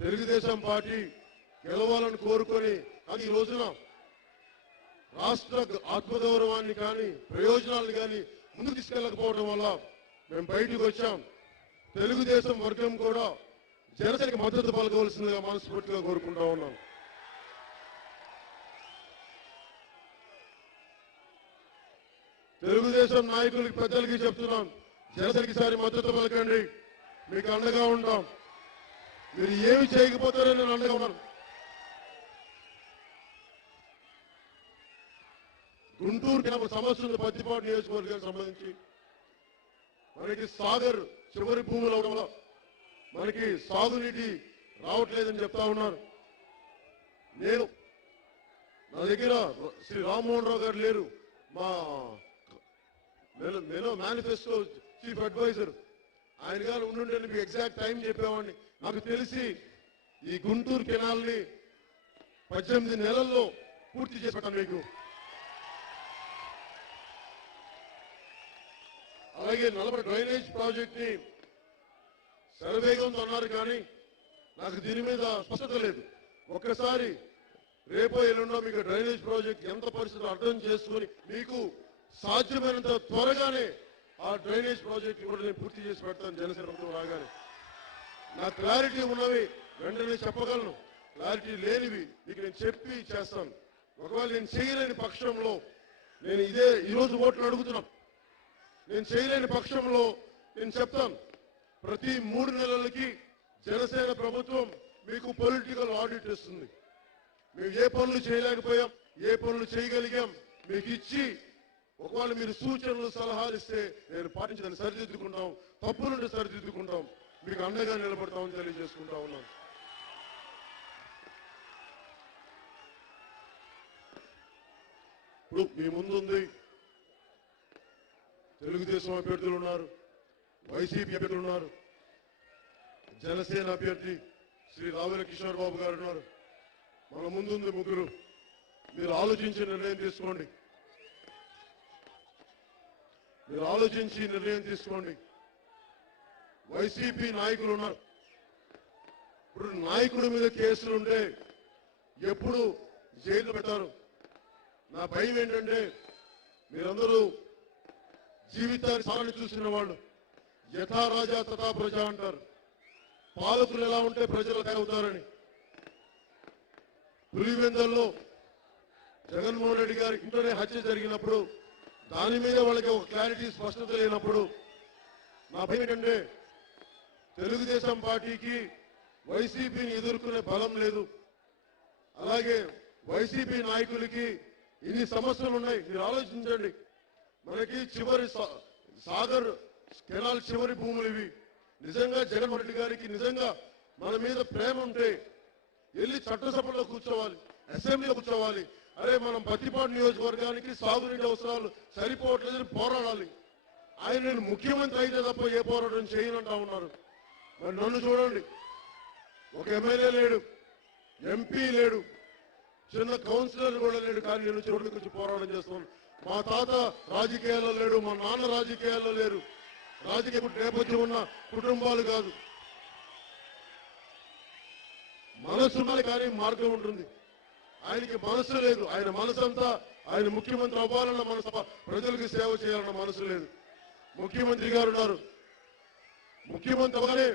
Telugu Desam party గెలవాలని కోరుకొని అది ఈ రోజున రాష్ట్ర ఆత్మగౌరవాన్ని కానీ ప్రయోజనాలను కానీ ముందుకు తీసుకెళ్ళకపోవడం వల్ల మేము బయటికి వచ్చాం. తెలుగుదేశం వర్గం కూడా జనసేనకి మద్దతు పలకవలసిందిగా మనస్ఫూర్తిగా కోరుకుంటా ఉన్నాం. తెలుగుదేశం నాయకులకి పెద్దలకి చెప్తున్నాం, జనసేనకి సారి మద్దతు పలకండి, మీకు అండగా ఉంటాం. మీరు ఏమి చేయకపోతారో నేను అండగా ఉన్నాను. గుంటూరు సమస్య ఉంది. పత్తిపాటు నియోజకవర్గానికి సంబంధించి మనకి సాగర్ చివరి భూములు అవడం వల్ల మనకి సాగునీటి రావట్లేదని చెప్తా ఉన్నారు. నా దగ్గర శ్రీ రామ్మోహన్ రావు గారు లేరు, నేను మేనిఫెస్టో చీఫ్ అడ్వైజర్, ఆయన గారు ఉండుంటే మీకు ఎగ్జాక్ట్ టైం చెప్పేవాడిని. నాకు తెలిసి ఈ గుంటూరు కెనాల్ని 18 నెలల్లో పూర్తి చేసి పెట్టాను మీకు. అలాగే 40 డ్రైనేజ్ ప్రాజెక్ట్ ని శరవేగంతో అన్నారు, కానీ నాకు దీని మీద స్పష్టత లేదు. ఒక్కసారి రేపో ఎల్లుండో మీకు డ్రైనేజ్ ప్రాజెక్ట్ ఎంత పరిస్థితులు అర్థం చేసుకుని మీకు సాధ్యమైనంత త్వరగానే ఆ డ్రైనేజ్ ప్రాజెక్ట్ కూడా నేను పూర్తి చేసి పెడతాను. జనసేన ప్రభుత్వం రాగానే నా క్లారిటీ ఉన్నవి వెంటనే చెప్పగలను, క్లారిటీ లేనివి మీకు నేను చెప్పి చేస్తాను. ఒకవేళ నేను చేయలేని పక్షంలో నేను ఈరోజు ఓట్లు అడుగుతున్నాను. నేను చేయలేని పక్షంలో నేను చెప్తాను, ప్రతి 3 నెలలకి జనసేన ప్రభుత్వం మీకు పొలిటికల్ ఆడిట్ ఇస్తుంది. మేము ఏ పనులు చేయలేకపోయాం, ఏ పనులు చేయగలిగాం మీకు ఇచ్చి, ఒకవేళ మీరు సూచనలు సలహాలు ఇస్తే నేను పాటించడానికి సరిదిద్దుకుంటాం, తప్పులుంటే సరిదిద్దుకుంటాం, మీకు అండగా నిలబడతామని తెలియజేసుకుంటా ఉన్నాను. ఇప్పుడు మీ ముందుంది తెలుగుదేశం అభ్యర్థులు ఉన్నారు, వైసీపీ అభ్యర్థులు ఉన్నారు, జనసేన అభ్యర్థి శ్రీ రావెల కిషోర్ బాబు గారు ఉన్నారు. మన ముందుంది ముగ్గురు. మీరు ఆలోచించి నిర్ణయం తీసుకోండి, మీరు ఆలోచించి నిర్ణయం తీసుకోండి. వైసీపీ నాయకులు ఉన్నారు. ఇప్పుడు నాయకుడి మీద కేసులు ఉంటే ఎప్పుడు జైలు పెట్టారు. నా భయం ఏంటంటే మీరందరూ జీవితాన్ని సారాన్ని చూసిన వాళ్ళు, యథా రాజా తథా ప్రజ అంటారు. పాలకులు ఎలా ఉంటే ప్రజలు అవుతారని. పులివెందుల్లో జగన్మోహన్ రెడ్డి గారి ఇంట్లోనే హత్య జరిగినప్పుడు దాని మీద వాళ్ళకి ఒక క్లారిటీ స్పష్టత లేనప్పుడు నా భయం ఏంటంటే తెలుగుదేశం పార్టీకి వైసీపీని ఎదుర్కొనే బలం లేదు. అలాగే వైసీపీ నాయకులకి ఇన్ని సమస్యలు ఉన్నాయి. మీరు ఆలోచించండి, మనకి చివరి సాగర్ కెనాల్ చివరి భూములు ఇవి. నిజంగా జగన్మోహన్ రెడ్డి గారికి నిజంగా మన మీద ప్రేమ ఉంటే వెళ్ళి చట్టసభలో కూర్చోవాలి, అసెంబ్లీలో కూర్చోవాలి. అరే మనం పత్తిపాటు నియోజకవర్గానికి సాగునీటి అవసరాలు సరిపోవట్లేదని పోరాడాలి. ఆయన నేను ముఖ్యమంత్రి అయితే తప్ప ఏ పోరాటం చేయనంటా ఉన్నారు. మరి నన్ను చూడండి, ఒక ఎమ్మెల్యే లేడు, ఎంపీ లేడు, చిన్న కౌన్సిలర్ కూడా లేడు, కానీ నేను చోటుకి వచ్చి పోరాటం చేస్తున్నాను. మా తాత రాజకీయాల్లో లేడు, మా నాన్న రాజకీయాల్లో లేరు. రాజకీయ నేపథ్యం ఉన్న కుటుంబాలు కాదు. మనసు కానీ మార్గం ఉంటుంది. ఆయనకి మనసు లేదు. ఆయన మనసంతా ఆయన ముఖ్యమంత్రి అవ్వాలన్న మనసు, ప్రజలకు సేవ చేయాలన్న మనసు లేదు. ముఖ్యమంత్రి గారు ఉన్నారు, ముఖ్యమంత్రి అవగానే